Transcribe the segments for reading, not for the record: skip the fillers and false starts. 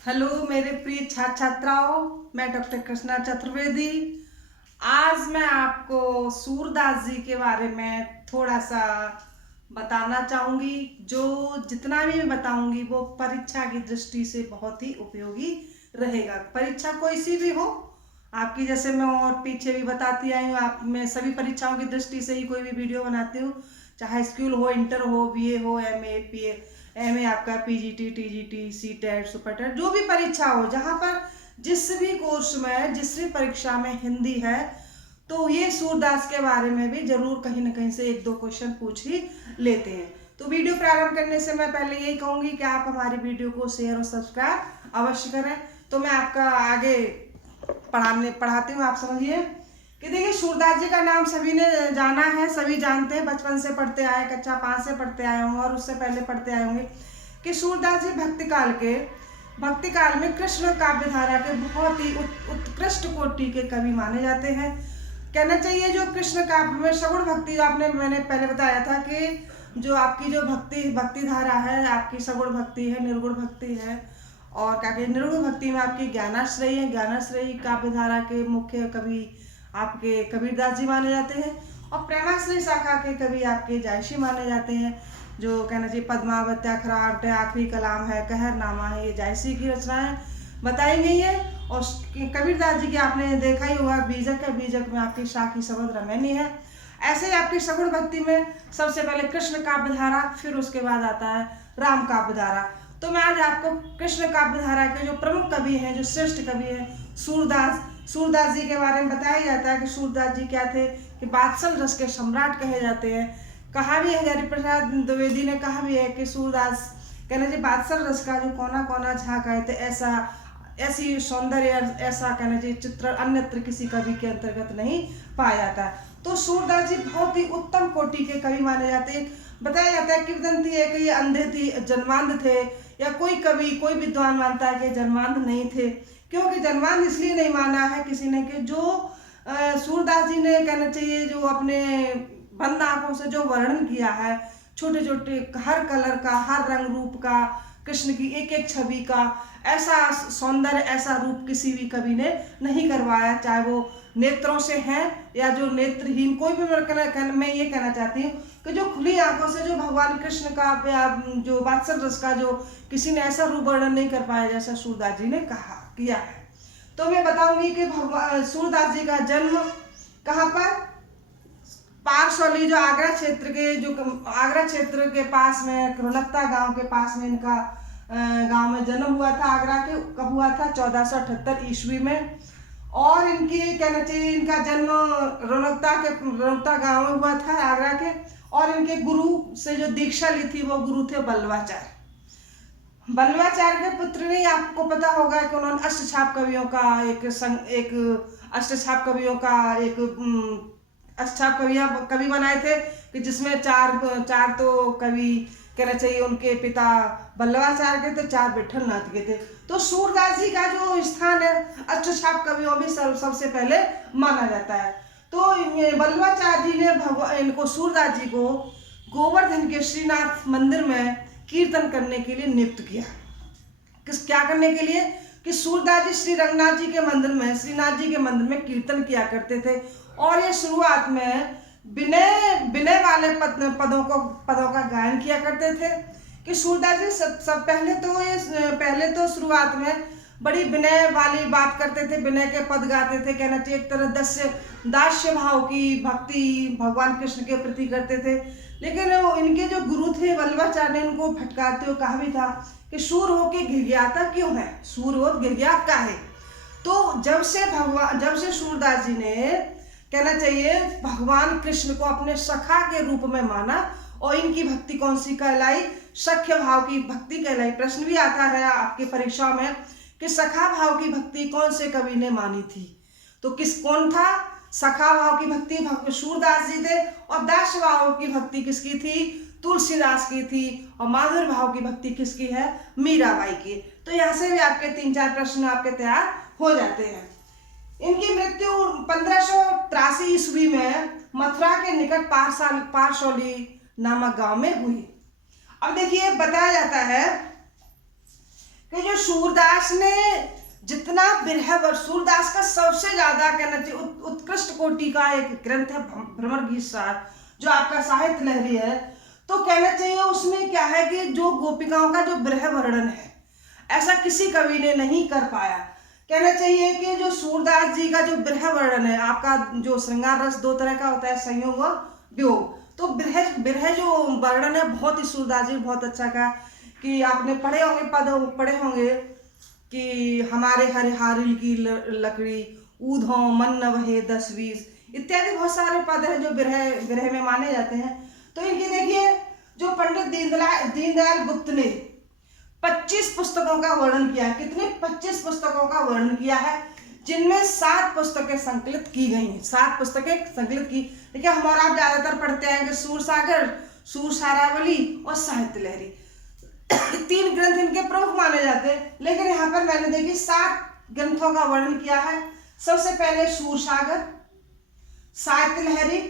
Hello मेरे प्रिय छात्र छात्राओं, मैं डॉक्टर कृष्णा चतुर्वेदी। आज मैं आपको सूरदास जी के बारे में थोड़ा सा बताना चाहूँगी। जो जितना भी मैं बताऊँगी वो परीक्षा की दृष्टि से बहुत ही उपयोगी रहेगा। परीक्षा कोई सी भी हो आपकी, जैसे मैं और पीछे भी बताती आई हूँ, आप मैं सभी परीक्षाओं की दृष्टि से ही कोई भी वीडियो बनाती हूँ, चाहे स्कूल हो, इंटर हो, बीए हो, एमए, पीए, एमए आपका पीजीटी, टीजीटी, सीटेट, सुपरटेट, जो भी परीक्षा हो, जहाँ पर जिस भी कोर्स में, जिस भी परीक्षा में हिंदी है, तो ये सूरदास के बारे में भी जरूर कहीं ना कहीं से एक दो क्वेश्चन पूछ ही लेते हैं। तो वीडियो प्रारंभ करने से मैं पहले यही कहूँगी कि आप हमारी वीडियो को शेयर और सब्सक्राइब अवश्य करें। तो मैं आपका आगे पढ़ाती हूँ, आप समझिए कि देखिए, सूरदास जी का नाम सभी ने जाना है, सभी जानते हैं, बचपन से पढ़ते आए, कक्षा 5 से पढ़ते आए होंगे और उससे पहले पढ़ते आए होंगे कि सूरदास जी भक्ति काल में कृष्ण काव्य धारा के बहुत ही उत्कृष्ट कोटि के कवि माने जाते हैं। कहना चाहिए जो कृष्ण काव्य में सगुण भक्ति, मैंने पहले बताया था कि जो आपकी जो भक्ति धारा है, आपकी सगुण भक्ति है, निर्गुण भक्ति है, और क्या कहते निर्गुण भक्ति में आपकी ज्ञानाश्रयी है। ज्ञानाश्रयी काव्य धारा के मुख्य कवि आपके कबीरदास जी माने जाते हैं, और प्रेमाश्रयी शाखा के कवि आपके जायसी माने जाते हैं। जो कहना चाहिए पद्मावत, खराट, आखिरी कलाम है, कहरनामा है, ये जायसी की रचनाएं बताई गई है। और कबीरदास जी की आपने देखा ही होगा, बीजक है, बीजक में आपकी शाखी शब्द रमैनी है। ऐसे ही आपकी सगुण भक्ति में सबसे पहले कृष्ण काव्य धारा, फिर उसके बाद आता है राम काव्य धारा। तो मैं आज आपको कृष्ण काव्य धारा के जो प्रमुख कवि हैं, जो श्रेष्ठ कवि हैं, सूरदास जी के बारे में बताया जाता है कि सूरदास जी क्या थे कि बात्सल रस के सम्राट कहे जाते हैं। कहा भी है, हरिप्रसाद द्विवेदी ने कहा भी है कि सूरदास कहना चाहिए बात्सल रस का जो कोना कोना झाँक आए थे, ऐसी सौंदर्य, ऐसा कहना चाहिए चित्र अन्यत्र किसी कवि के अंतर्गत नहीं पाया जाता है। तो सूरदास जी बहुत ही उत्तम कोटि के कवि माने जाते हैं। बताया जाता है, किंवदंती है कि ये अंधे थी, जन्मांध थे, या कोई कवि, कोई विद्वान मानता है कि जन्मांध नहीं थे। क्योंकि जन्मांध इसलिए नहीं माना है किसी ने कि जो सूरदास जी ने कहना चाहिए जो अपने बंद आंखों से जो वर्णन किया है, छोटे छोटे हर कलर का, हर रंग रूप का, कृष्ण की एक एक छवि का, ऐसा सौंदर्य, ऐसा रूप किसी भी कवि ने नहीं करवाया, चाहे वो नेत्रों से हैं या जो नेत्रहीन, कोई भी। मैं ये कहना चाहती हूँ कि जो खुली आंखों से जो भगवान कृष्ण का या जो वात्सल रस का जो किसी ने ऐसा रूप वर्णन नहीं कर पाया जैसा सूरदास जी ने कहा किया है। तो मैं बताऊंगी कि भगवान सूरदास जी का जन्म कहाँ पर, पारसौली, जो आगरा क्षेत्र के, जो आगरा क्षेत्र के पास में रौनकता गांव के पास में इनका गांव में जन्म हुआ था। आगरा के कब हुआ था? 1478 ईस्वी में। और इनकी कहना चाहिए इनका जन्म रौनकता गांव में हुआ था, आगरा के। और इनके गुरु से जो दीक्षा ली थी वो गुरु थे बल्लवाचार्य। बल्लवाचार्य के पुत्र ने, आपको पता होगा कि उन्होंने अष्टछाप कवियों का अष्टछाप कवि बनाए थे कि जिसमें चार तो कवि कहना चाहिए उनके पिता बल्लवाचार्य के थे, 4 विठल नाथ के थे। तो सूरदास जी का जो स्थान है अष्टछाप कवियों में सबसे पहले माना जाता है। तो बल्लवाचार्य जी ने इनको सूरदास जी को गोवर्धन के श्रीनाथ मंदिर में कीर्तन करने के लिए नियुक्त किया। क्या करने के लिए? कि सूरदास जी श्री रंगनाथ जी के मंदिर में, श्रीनाथ जी के मंदिर में कीर्तन किया करते थे। और ये शुरुआत में विनय वाले पदों का गायन किया करते थे। कि सूरदास जी सब पहले तो शुरुआत में बड़ी विनय वाली बात करते थे, विनय के पद गाते थे। कहना चाहिए एक तरह दास्य भाव की भक्ति भगवान कृष्ण के प्रति करते थे। लेकिन इनके जो गुरु थे वल्लभाचार्य ने इनको फटकारते हुए कहा भी था कि सूर हो के गिरगियाता क्यों है, सूर हो गिरगियात का है। तो जब से सूरदास जी ने कहना चाहिए भगवान कृष्ण को अपने सखा के रूप में माना, और इनकी भक्ति कौन सी कहलाई? सख्य भाव की भक्ति कहलाई। प्रश्न भी आता है आपके परीक्षा में कि सखा भाव की भक्ति कौन से कवि ने मानी थी? तो कौन था? सखा भाव की भक्ति सूरदास जी थे, और दास भाव की भक्ति किसकी थी? तुलसीदास की थी। और माधुर भाव की भक्ति किसकी है? मीराबाई की। तो यहाँ से भी आपके 3-4 प्रश्न आपके तैयार हो जाते हैं। इनकी मृत्यु 1583 ईस्वी में मथुरा के निकट पारसौली नामक गांव में हुई। अब देखिए, बताया जाता है कि जो सूरदास ने जितना बिरह, सूरदास का सबसे ज्यादा कहना चाहिए उत्कृष्ट कोटि का एक ग्रंथ है भ्रमर गीत सार, जो आपका साहित्य लहरी है। तो कहना चाहिए उसमें क्या है कि जो गोपिकाओं का जो बिरह वर्णन है ऐसा किसी कवि ने नहीं कर पाया। कहना चाहिए कि जो सूरदास जी का जो बिरह वर्णन है, आपका जो श्रृंगार रस दो तरह का होता है, संयोग व वियोग। तो बिरह बिरह जो वर्णन है बहुत ही सूरदास जी बहुत अच्छा का, कि आपने पढ़े होंगे, पद पढ़े होंगे कि हमारे हरिहारिल की लकड़ी ऊधो मन न वहे 10-20 इत्यादि बहुत सारे पद हैं जो बिरह बिरह में माने जाते हैं। तो इनकी देखिए जो पंडित दीनदयाल गुप्त ने 25 पुस्तकों का वर्णन किया है। कितने? 25 पुस्तकों का वर्णन किया है, जिनमें 7 पुस्तकें संकलित की गई हैं। 7 पुस्तकें संकलित की। देखिए हमारा आप ज्यादातर पढ़ते हैं कि सूरसागर, सूरसारावली और साहित्य लहरी 3 ग्रंथ इनके प्रमुख माने जाते हैं। लेकिन यहाँ पर मैंने देखिए 7 ग्रंथों का वर्णन किया है। सबसे पहले सूरसागर, साहित्य लहरी,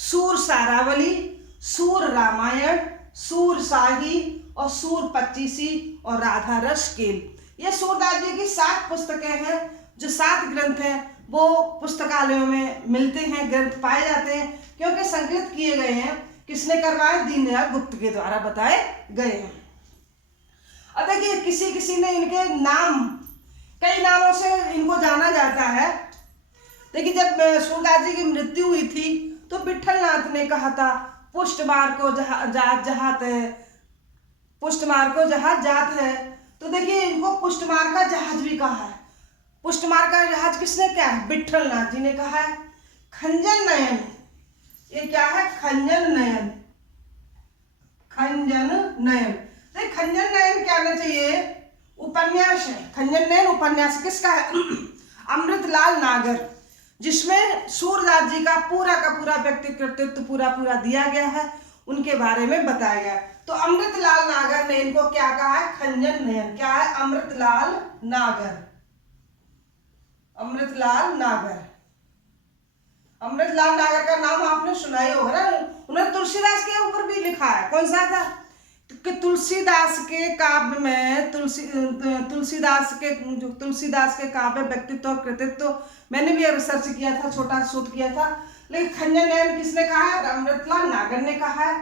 सूरसारावली, सूर रामायण, सूर शाही और सूर पच्चीसी और राधा रस केल। ये सूरदास जी की 7 पुस्तकें हैं। जो 7 ग्रंथ हैं वो पुस्तकालयों में मिलते हैं, ग्रंथ पाए जाते हैं, क्योंकि संकलित किए गए हैं। किसने करवाए? दीनदयाल गुप्त के द्वारा बताए गए हैं। अब देखिए किसी किसी ने इनके नाम, कई नामों से इनको जाना जाता है। देखिए जब सूरदास जी की मृत्यु हुई थी तो विठलनाथ ने कहा था पुष्टमार को जहाज जात है। तो देखिए इनको पुष्टमार का जहाज भी कहा है। पुष्टमार का जहाज किसने कहा है? विठलनाथ जी ने कहा है। खंजन नयन, ये क्या है? खंजन नयन, खंजन नयन। तो खंजन नयन क्या आना चाहिए? उपन्यास है। खंजन नयन उपन्यास किसका है? अमृतलाल नागर, जिसमें सूरदास जी का पूरा व्यक्तित्व पूरा दिया गया है, उनके बारे में बताया गया। तो अमृतलाल नागर ने इनको क्या कहा है? खंजन नयन। क्या है? अमृतलाल नागर, अमृतलाल नागर। अमृतलाल नागर का नाम आपने सुना ही होगा ना। उन्होंने तुलसीदास के ऊपर भी लिखा है। कौन सा था? कि तुलसीदास के काव्य में तुलसीदास के काव्य व्यक्तित्व कृतित्व मैंने भी रिसर्च किया था, छोटा शोध किया था। लेकिन खंजन नयन किसने कहा है? अमृतलाल नागर ने कहा है।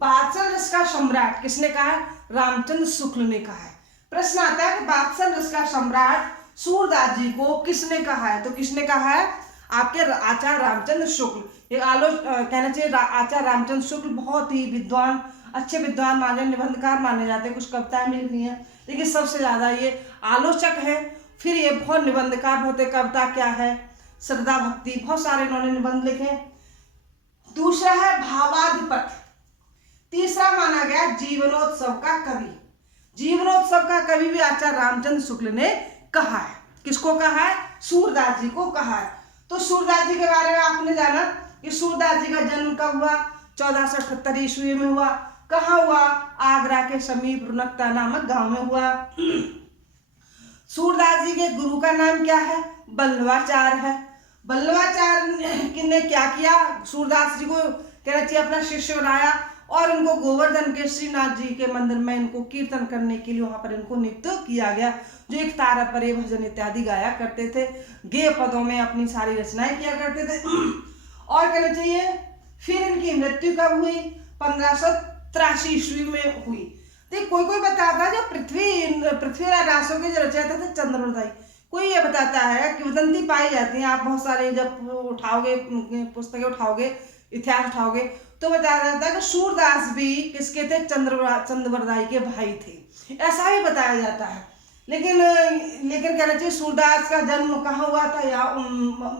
बात्सल रस का सम्राट किसने कहा है? रामचंद्र शुक्ल ने कहा है। प्रश्न आता है कि बात्सल रस का सम्राट सूरदास जी को किसने कहा है? तो किसने कहा है? आपके आचार्य रामचंद्र शुक्ल। ये कहना चाहिए आचार्य रामचंद्र शुक्ल बहुत ही विद्वान, अच्छे विद्वान माने, निबंधकार माने जाते हैं। कुछ कविताएं मिलती हैं, लेकिन सबसे ज्यादा ये आलोचक है। फिर ये बहुत निबंधकार होते। कविता क्या है? श्रद्धा भक्ति, बहुत सारे इन्होंने निबंध लिखे। दूसरा है भावाधिपत। तीसरा माना गया जीवनोत्सव का कवि। जीवनोत्सव का कवि भी आचार्य रामचंद्र शुक्ल ने कहा है। किसको कहा है? सूरदास जी को कहा है। तो सूरदास जी के बारे में आपने जाना कि सूरदास जी का जन्म कब हुआ? 1478 ईस्वी में हुआ। कहाँ हुआ? आगरा के समीप रुनकता नामक गांव में हुआ। सूरदास जी के गुरु का नाम क्या है? बल्लवाचार्य है। बल्लवाचार्य ने क्या किया? सूरदास जी को कहना चाहिए अपना शिष्य बनाया और इनको गोवर्धन के श्रीनाथ जी के मंदिर में इनको कीर्तन करने के लिए वहां पर इनको नियुक्त किया गया, जो एक तारा परे भजन इत्यादि गाया करते थे। गेय पदों में अपनी सारी रचनाएं किया करते थे। और कहना चाहिए फिर इनकी मृत्यु कब हुई? 1583 ईस्वी में हुई। तो कोई बताता है जो पृथ्वीराज रासों के जो रचयिता थे चंद्रवरदाई, कोई ये बताता है कि वदंती पाई जाती है। आप बहुत सारे जब उठाओगे, पुस्तकें उठाओगे, इतिहास उठाओगे, तो बताया जाता है कि सूरदास भी किसके थे? चंद्रवरदाई के भाई थे, ऐसा ही बताया जाता है। लेकिन कहना चाहिए सूरदास का जन्म कहाँ हुआ था? या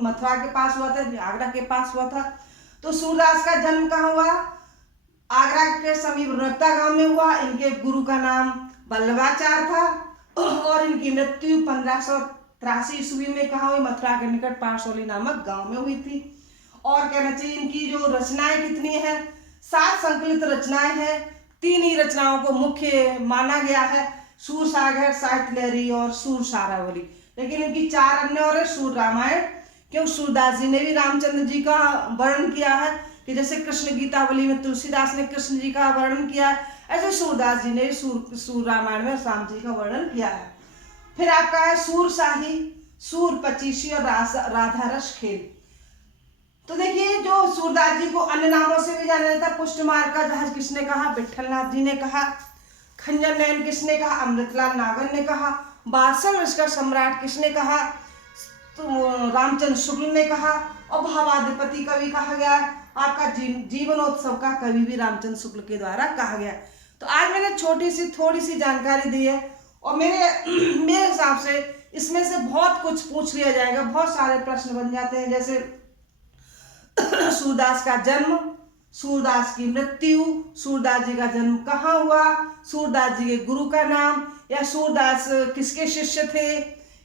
मथुरा के पास हुआ था, आगरा के पास हुआ था। तो सूरदास का जन्म कहाँ हुआ? आगरा के समीप रुनकता गांव में हुआ। इनके गुरु का नाम बल्लवाचार्य था और इनकी मृत्यु 1583 ईस्वी में कहाँ हुई? मथुरा के निकट पारसौली नामक गांव में हुई थी। और कहना चाहिए इनकी जो रचनाएं कितनी हैं? 7 संकलित रचनाएं हैं। 3 ही रचनाओं को मुख्य माना गया है, सूरसागर, साहित्य लहरी और सूरसारावली। लेकिन इनकी 4 अन्य और है। सूर रामायण, क्यों सूरदास जी ने भी रामचंद्र जी का वर्णन किया है, कि जैसे कृष्ण गीतावली में तुलसीदास ने कृष्ण जी का वर्णन किया है, ऐसे सूरदास जी ने सूर रामायण में राम जी का वर्णन किया है। फिर आपका है सूरशाही, सूर पचीसी और राधा रस खेल। तो देखिए, जो सूरदास जी को अन्य नामों से भी जाना जाता है। पुष्टमार्ग का जहाज किसने कहा? विठलनाथ जी ने कहा। खंजर नयन किसने कहा? अमृतलाल नागर ने कहा। बादशाह लश्कर सम्राट किसने कहा? तो रामचंद्र शुक्ल ने कहा। और भावाधिपति कवि कहा गया। आपका जीवनोत्सव का कवि भी रामचंद्र शुक्ल के द्वारा कहा गया। तो आज मैंने छोटी सी थोड़ी सी जानकारी दी है, और मेरे हिसाब से इसमें से बहुत कुछ पूछ लिया जाएगा, बहुत सारे प्रश्न बन जाते हैं। जैसे सूरदास का जन्म, सूरदास की मृत्यु, सूरदास जी का जन्म कहाँ हुआ, सूरदास जी के गुरु का नाम, या सूरदास किसके शिष्य थे,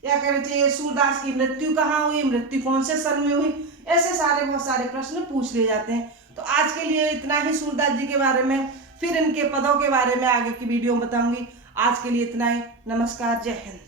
या कहना चाहिए सूरदास की मृत्यु कहाँ हुई, मृत्यु कौन से सन में हुई। ऐसे बहुत सारे प्रश्न पूछ लिए जाते हैं। तो आज के लिए इतना ही सूरदास जी के बारे में। फिर इनके पदों के बारे में आगे की वीडियो में बताऊंगी। आज के लिए इतना ही। नमस्कार, जय हिंद।